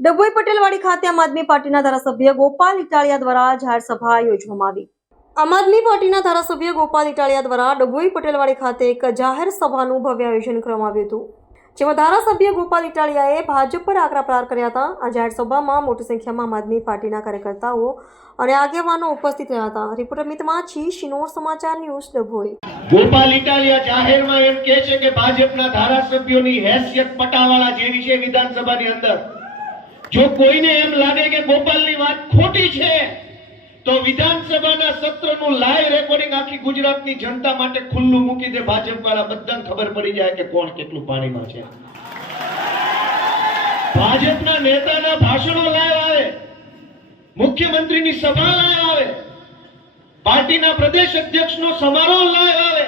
ડભોઈ પટેલવાડી ખાતે આમ આદમી પાર્ટીના ધારાસભ્ય ગોપાલ ઇટાલિયા દ્વારા જાહેર સભા યોજવામાં આવી। આમ આદમી પાર્ટીના ધારાસભ્ય ગોપાલ ઇટાલિયા દ્વારા ડભોઈ પટેલવાડી ખાતે એક જાહેર સભાનું ભવ્ય આયોજન કરવામાં આવ્યું હતું, જેમાં ધારાસભ્ય ગોપાલ ઇટાલિયાએ ભાજપ પર આકરા પ્રહાર કર્યા હતા। આ જાહેર સભામાં મોટી સંખ્યામાં આમ આદમી પાર્ટીના કાર્યકર્તાઓ અને આગેવાનો ઉપસ્થિત રહ્યા હતા। રિપોર્ટર મિત માછી, શિનોર સમાચાર ન્યૂઝ, ડભોઈ। ગોપાલ ઇટાલિયા જાહેરમાં એમ કહે છે કે ભાજપના ધારાસભ્યોની હેસિયત પટાવાળા જેવી છે વિધાનસભાની અંદર। જો કોઈને એમ લાગે કે ગોપાલની વાત ખોટી છે તો વિધાનસભાના સત્રનું લાઈવ રેકોર્ડિંગ આખી ગુજરાતની જનતા માટે ખુલ્લું મૂકી દે। ભાજપવાળા બધાને ખબર પડી જાય કે કોણ કેટલું પાણીમાં છે। ભાજપના નેતાના ભાષણો લાઈવ આવે, મુખ્યમંત્રીની સભા લાઈવ આવે, પાર્ટીના પ્રદેશ અધ્યક્ષનો સમારોહ લાઈવ આવે,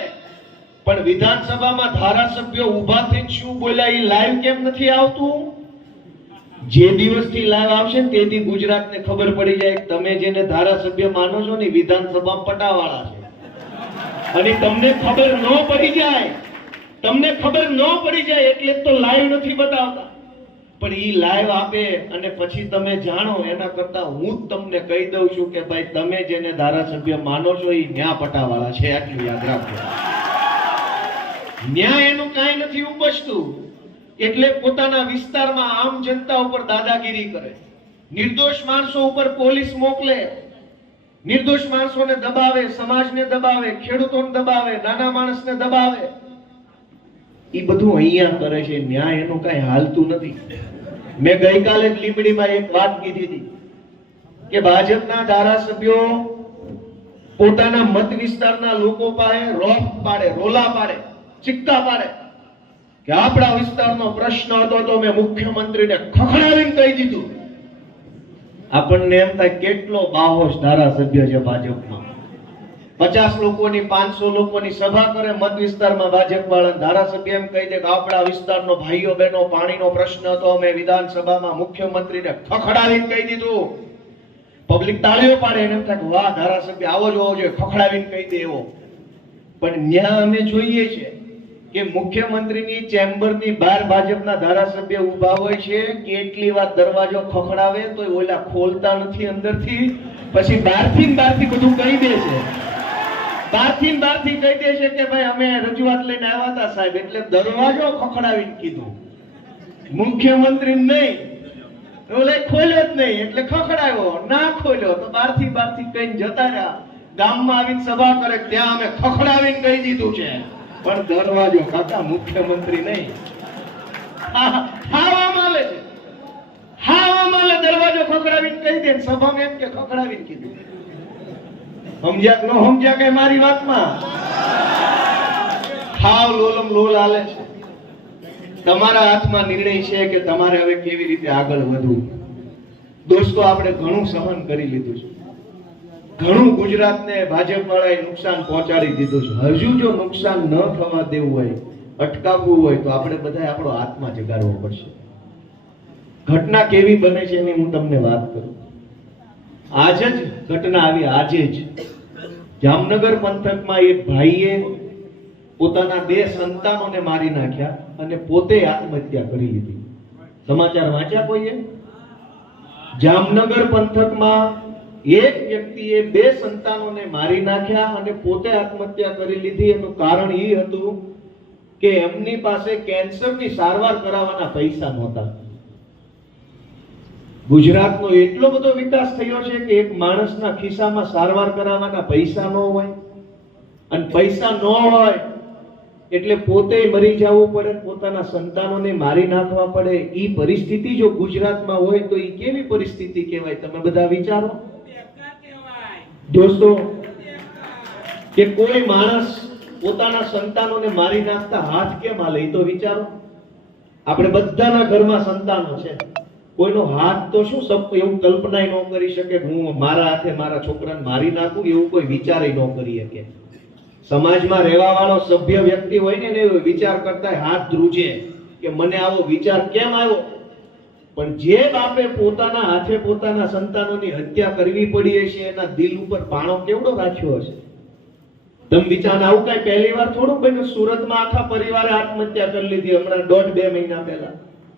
પણ વિધાનસભામાં ધારાસભ્યો ઊભા થઈને શું બોલ્યા એ લાઈવ કેમ નથી આવતું? જે દિવસથી લાઈવ આવશે ને તેથી ગુજરાતને ખબર પડી જાય કે તમે જેને ધારાસભ્ય માનો છો ને વિધાનસભામાં પટાવાળા છે। અને તમને ખબર ન પડી જાય એટલે તો લાઈવ નથી બતાવતા, પણ ઈ લાઈવ આપે અને પછી તમે જાણો એના કરતા હું જ તમને કહી દઉં છું કે ભાઈ તમે જેને ધારાસભ્ય માનો છો એ ન્યા પટાવાળા છે, આટલું યાદ રાખો। ન્યા એનું કાંઈ નથી ઉપજતું એટલે પોતાના વિસ્તારમાં આમ જનતા ઉપર દાદાગીરી કરે, નિર્દોષ માણસો ઉપર પોલીસ મોકલે, નિર્દોષ માણસોને દબાવે, સમાજને દબાવે, ખેડૂતોને દબાવે, નાના માણસને દબાવે। એ બધું અહીંયા કરે છે, ન્યાય એનું કઈ હાલતું નથી। મેં ગઈકાલે જ લીંબડીમાં એક વાત કીધી હતી કે ભાજપના ધારાસભ્યો પોતાના મત વિસ્તારના લોકો પાસે રોલા પાડે, ચિક્કા પાડે કે આપણા વિસ્તારનો પ્રશ્ન હતો તો મેં મુખ્યમંત્રીને ખખડાવીને કહી દીધું। આપણને એમ થાય કેટલો બાહોશ ધારાસભ્ય છે ભાજપમાં। 50 લોકોની 500 લોકોની સભા કરે મત વિસ્તારમાં ભાજપ વાળા, ધારાસભ્ય એમ કહી દે કે આપણા વિસ્તારનો ભાઈઓ બહેનો પાણીનો પ્રશ્ન હતો, અમે વિધાનસભામાં મુખ્યમંત્રીને ખખડાવીને કહી દીધું। પબ્લિક તાળીઓ પાડે, એમ થાય વાહ ધારાસભ્ય આવો જ હોવો જોઈએ, ખખડાવીને કહી દે એવો। પણ ન્યા અમે જોઈએ છે કે મુખ્યમંત્રીની ચેમ્બરની બહાર ભાજપના ધારાસભ્ય ઊભા હોય છે, કેટલી વાર દરવાજો ખખડાવે તો ઓલા ખોલતા નથી અંદરથી, પછી બહારથી બધું કહી દે છે, બહારથી કહી દે છે કે ભાઈ અમે રજૂઆત લઈને આવ્યા હતા સાહેબ, એટલે દરવાજો ખખડાવીને કીધું, મુખ્યમંત્રી નહીં ઓલે ખોલ્યો જ નહીં એટલે ખખડાવ્યો, ના ખોલ્યો તો બહારથી કહીને જતા રહ્યા। ગામમાં આવીને સભા કરે ત્યાં અમે ખખડાવીને કહી દીધું છે, પણ દરવાજો કાકા મુખ્યમંત્રી નહીં હાવા માલે દરવાજો ખખડાવીને કહી દે, સભામાં એમ કે ખખડાવીને કીધું। સમજ્યા ન સમજ્યા કે મારી વાતમાં હાવ લોલમ લોલ હાલે છે। તમારા હાથમાં નિર્ણય છે કે તમારે હવે કેવી રીતે આગળ વધવું। દોસ્તો, આપણે ઘણું સહન કરી લીધું છે, ઘણું ગુજરાતને ભાજપ વાળાએ નુકસાન પહોંચાડી દીધું છે। હજુ જો નુકસાન ન થવા દેવું હોય, અટકાવવું હોય તો આપણે બધા આપણો આત્મા જગાડવો પડશે। ઘટના કેવી બને છે એની હું તમને વાત કરું। આજે જ ઘટના આવી, આજે જ જામનગર પંથકમાં એક ભાઈએ પોતાના 2 સંતાનોને મારી નાખ્યા અને પોતે આત્મહત્યા કરી લીધી। સમાચાર વાંચ્યા કોઈએ? જામનગર પંથકમાં એક વ્યક્તિએ 2 સંતાનોને મારી નાખ્યા અને પોતે આત્મહત્યા કરી લીધી। એનું કારણ એ હતું કે એમની પાસે કેન્સરની સારવાર કરાવવાના પૈસા નહોતા। ગુજરાતનો એટલો બધો વિકાસ થયો છે કે એક માણસના ખિસ્સામાં સારવાર કરાવવાના પૈસા ન હોય, અને પૈસા ન હોય એટલે પોતે મરી જવું પડે, પોતાના સંતાનોને મારી નાખવા પડે। એ પરિસ્થિતિ જો ગુજરાતમાં હોય તો એ કેવી પરિસ્થિતિ કહેવાય? તમે બધા વિચારો દોસ્તો, કે કોઈ માણસ પોતાના સંતાનોને મારી નાખતા હાથ કેમ હાલે એ તો વિચારો। આપણે બધાના ઘરમાં સંતાનો છે, કોઈનો હાથ તો શું એવું કલ્પના ન કરી શકે હું મારા હાથે મારા છોકરાને મારી નાખું, એવું કોઈ વિચાર ન કરી શકે। સમાજમાં રહેવા વાળો સભ્ય વ્યક્તિ હોય ને એને વિચાર કરતા હાથ ધ્રુજે કે મને આવો વિચાર કેમ આવ્યો। પણ જે બાપે પોતાના હાથે પોતાના સંતાનોની હત્યા કરવી પડી હશે એના દિલ ઉપર પાણો કેવડો રાખ્યો હશે? તમે વિચાર, આવું કઈ પહેલી વાર થોડું બન્યું। સુરતમાં આખા પરિવારે આત્મહત્યા કરી લીધી હમણાં 1.5-2 મહિના પહેલા।